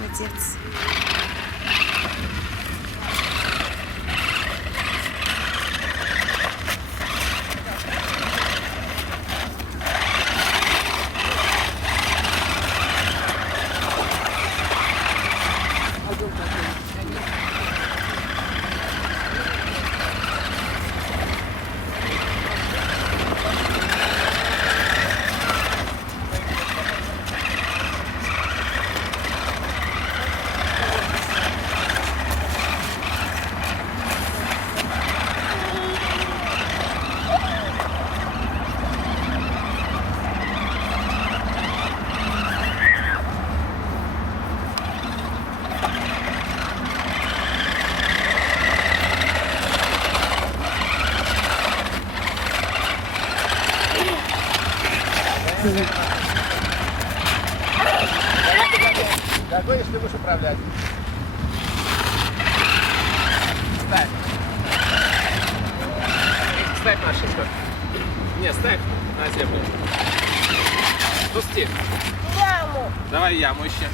Молодец. Какой если будешь управлять? Ставь. Ставь машинку. Не, ставь на землю. Пусти. Яму. Давай яму ищи.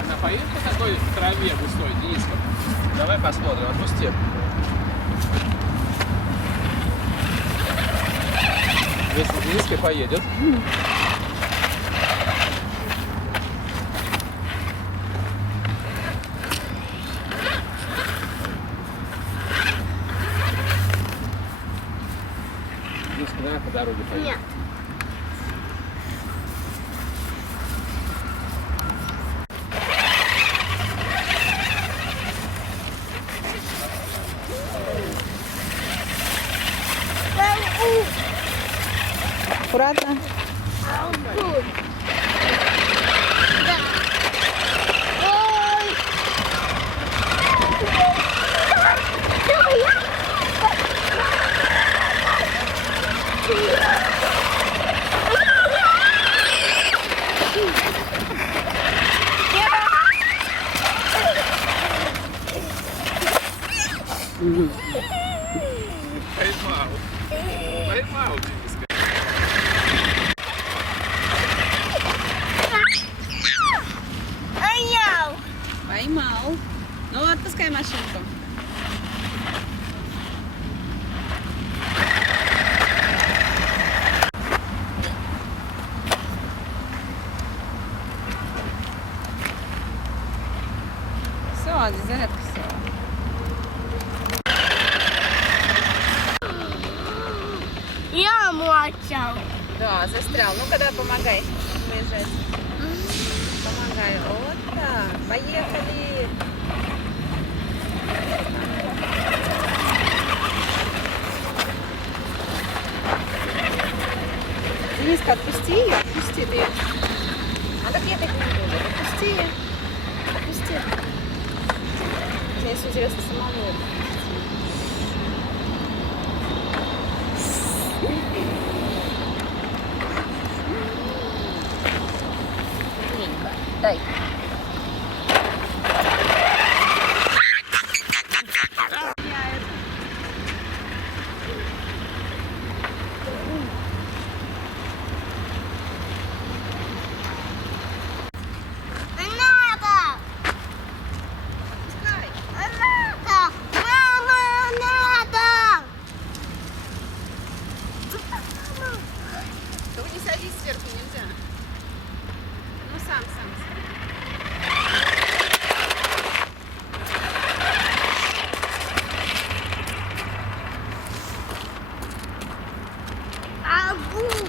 Она поедет по такой траве густой, Дениска? Давай посмотрим, отпусти. Если Дениска поедет. Дениска, давай по дороге поедем. Нет. Аккуратно. Поймал. Поймал, Дениска. Поймал. Ну, отпускай машинку. Все, зарядка все. Яму отчал. Да, застрял. Ну-ка, давай, помогай выезжать. Помогай. Вот так. Поехали. Дениска, отпусти ее. Отпусти ты ее. А так ехать не буду. Отпусти ее. Отпусти. Мне есть интересно самому. Дай. Надо. Надо. Мама, надо. Только не садись сверху, нельзя. Ну, сам. Агу.